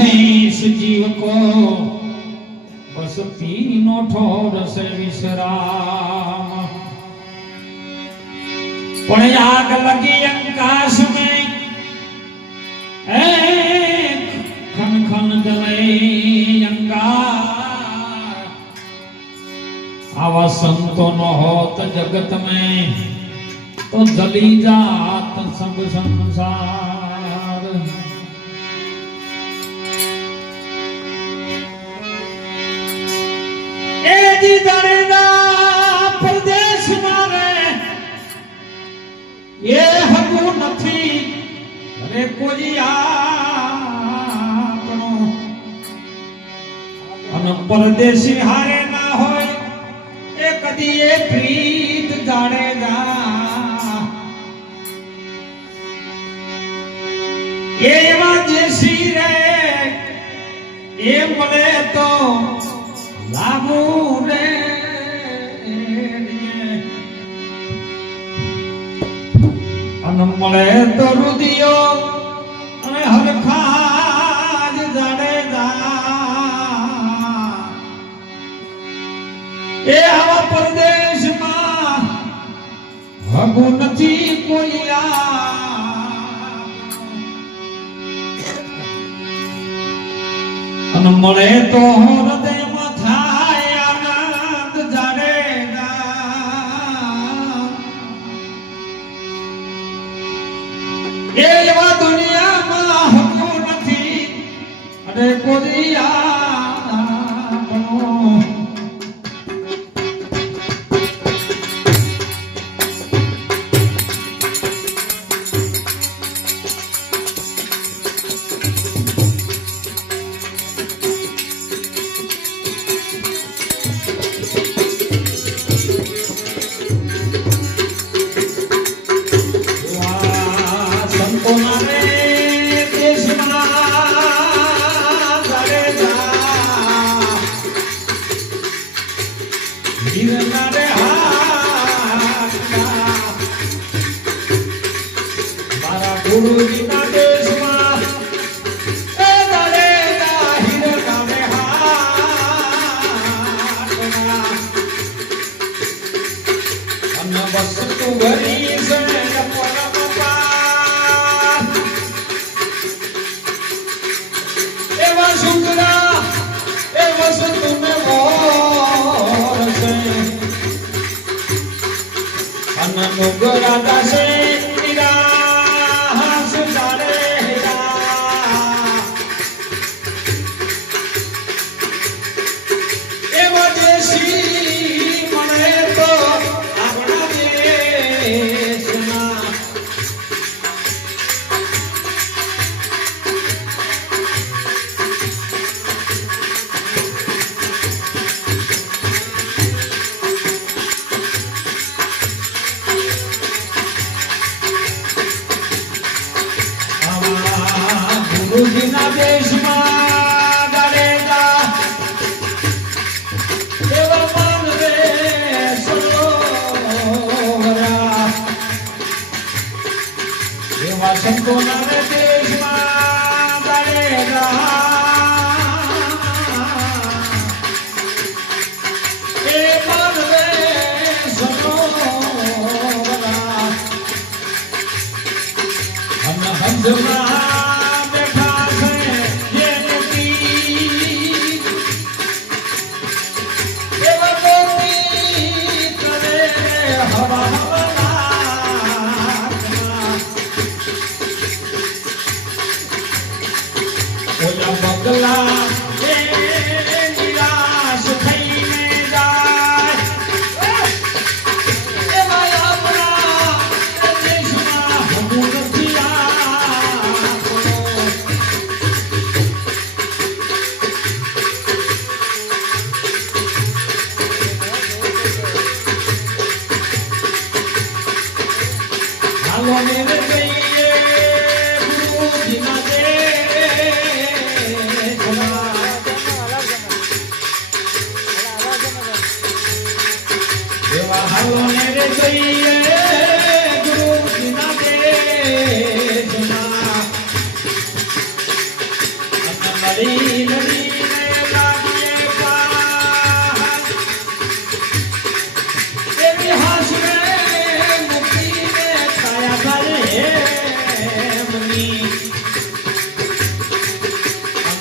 नहीं इस जीव को बस तीनों ठोर से विश्राम। आग लगी अंकाश में खन खन जले अंगार। संतो न होत जगत में तो जली जात सब संसार। જી મારે એ હકું નથી, અને કોઈ આપણો અને પરદેશી હારે ના હોય, એ કદી એ પ્રીત જાડે જા એવા દેશી રે, એ મને તો અને મળે તો રુદિયો અને હરખા જ. એ આવા પરદેશમાં હગુ નથી કોઈ અને મળે તો હૃદયમાં અને આવા ગુરુજીના દેશમાં જાડેજા એવા માનવે સરોવરા. એવા સંતોના રે દેશમાં જાડેજા. એ માનવે સરોવરા. અને હંસમાં હાલો ને રે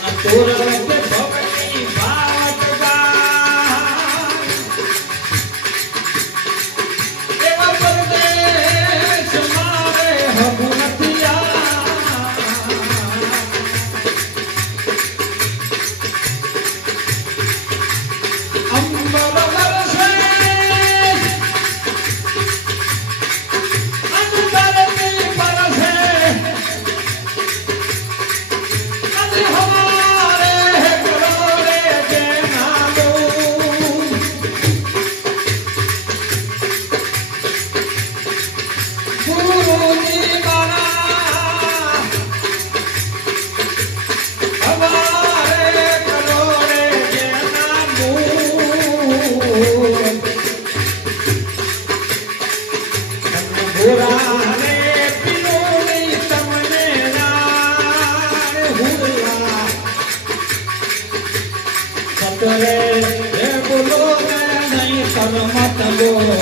A સતરે એ બોલો નહીં નહીં મત બોલો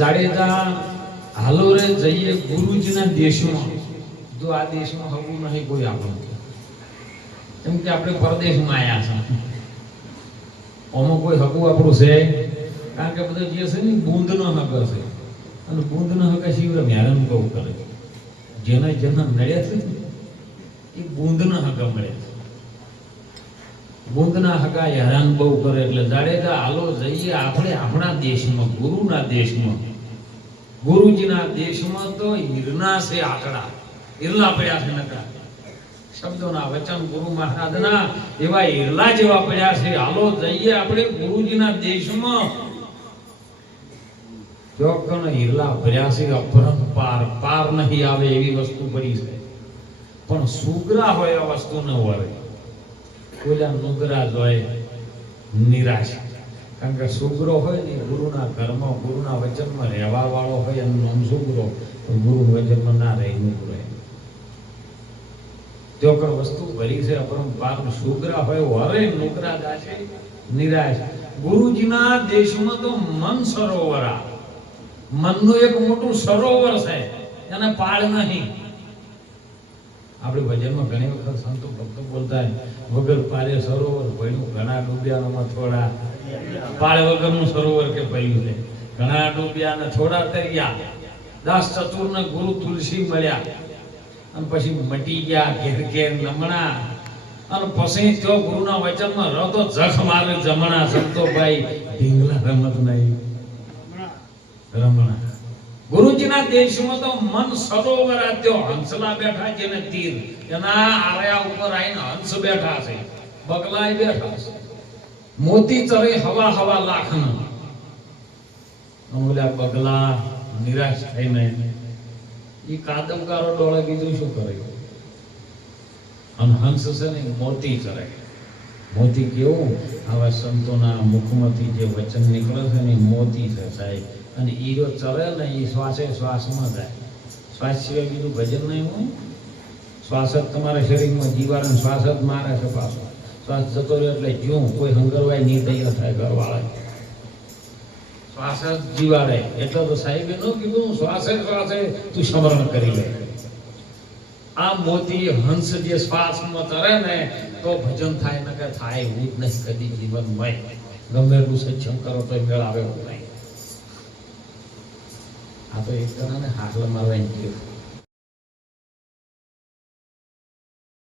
જાડેજા, હાલો રે જઈએ ગુરુજીના દેશમાં. જો આ દેશમાં હવું નહીં, કોઈ આપણું કેમ કે આપણે પરદેશમાં આવ્યા છે. ઓમાં કોઈ હકું આપણું છે? કારણ કે બધું જે છે ને, બૂંદનો હક છે. અને બૂંદનો હક શિવરામ હેરાન બહુ કરે જેના જેના મળે છે એ બુંદના હક મળે છે. બુંદના હકા હેરાન બહુ કરે એટલે જાડેજા, હાલો જઈએ આપણે આપણા દેશમાં, ગુરુના દેશમાં. ગુરુજીના દેશમાં તો હીરના છે આંકડા. હીરલા પડ્યા છે નકરા. શબ્દોના વચન ગુરુ મહારાજના એવા હિરલા જેવા પડ્યા છે. હાલો જઈએ આપણે ગુરુજીના દેશમાં. જો હિરલા ભર્યા છે અપરંપાર પાર નહીં આવે એવી વસ્તુ ભરી છે. પણ સુગરા હોય આ વસ્તુ ન હોય. ઓલા નુગરા જોય નિરાશ. કારણ કે સુગરો હોય ને ગુરુના ઘરમાં, ગુરુના વચનમાં રહેવા વાળો હોય એનું નામ સુગરો ગુરુ વચનમાં ના રહે એમ. જો કોઈ વસ્તુ ભરી છે અપરંપાર સુગરા હોય, વરે નુકરા દાશે નિરાશ. ગુરુજીના દેશમાં તો મન સરોવરા. મનનું એક મોટું સરોવર છે. એને પાળ નહીં. આપણે ભજનમાં ઘણી વખત સંતો ભક્તો બોલતા વગર પારે સરોવર ભર્યું. ઘણા ડૂબ્યામાં થોડા પાળે વગરનું સરોવર કે ભયું છે. ઘણા ડૂબ્યા ને થોડા તર્યા દાસ ચતુર ને ગુરુ તુલસી મળ્યા. અને પછી મટી ગયા, ઘેર ઘેર નમણા. અને પછી જો ગુરુના વચનમાં રહો તો જખ મારે જમણા. સંતોભાઈ ઢીંગલા રમત નહીં. રમણા. ગુરુજીના દેશમાં તો મન સરોવર આદ્યો હંસલા બેઠા જેને તીર. એના આર્યા ઉપર આવીને હંસ બેઠા છે. બગલાય બેઠા છે. મોતી ચરે હવા હવા લાખના. ઓલા બગલા નિરાશ થઈને એ કાદમકારો ડોળે બીજું શું કરે? અને હંસ છે ને મોતી ચરે. મોતી કેવું? આવા સંતોના મુખમાંથી જે વચન નીકળે છે ને મોતી છે સાહેબ. અને ઈ જો ચરે ને એ શ્વાસે શ્વાસમાં જાય. શ્વાસ સિવાય બીજું ભજન નહીં હોય. શ્વાસ જ તમારા શરીરમાં જીવાણ શ્વાસ જ મારે છે પાછો. શ્વાસ જતો રહ્યો એટલે જ્યું કોઈ હંગરવાય નહીં તૈયાર થાય ઘરવાળા શ્વાસ જ જીવાડે. એટલે તો સાહેબે ન કીધું, શ્વાસે શ્વાસે તું સ્મરણ કરી લે. આ મોતી હંસ જે શ્વાસમાં તરે ને, તો ભજન થાય ને કે થાય હું જ નહીં, કદી જીવનમાં. ગમે એટલું સત્સંગ કરો તો મેળ આવે નહીં. આ તો એક જણાને હાકલ મારવાની કીધું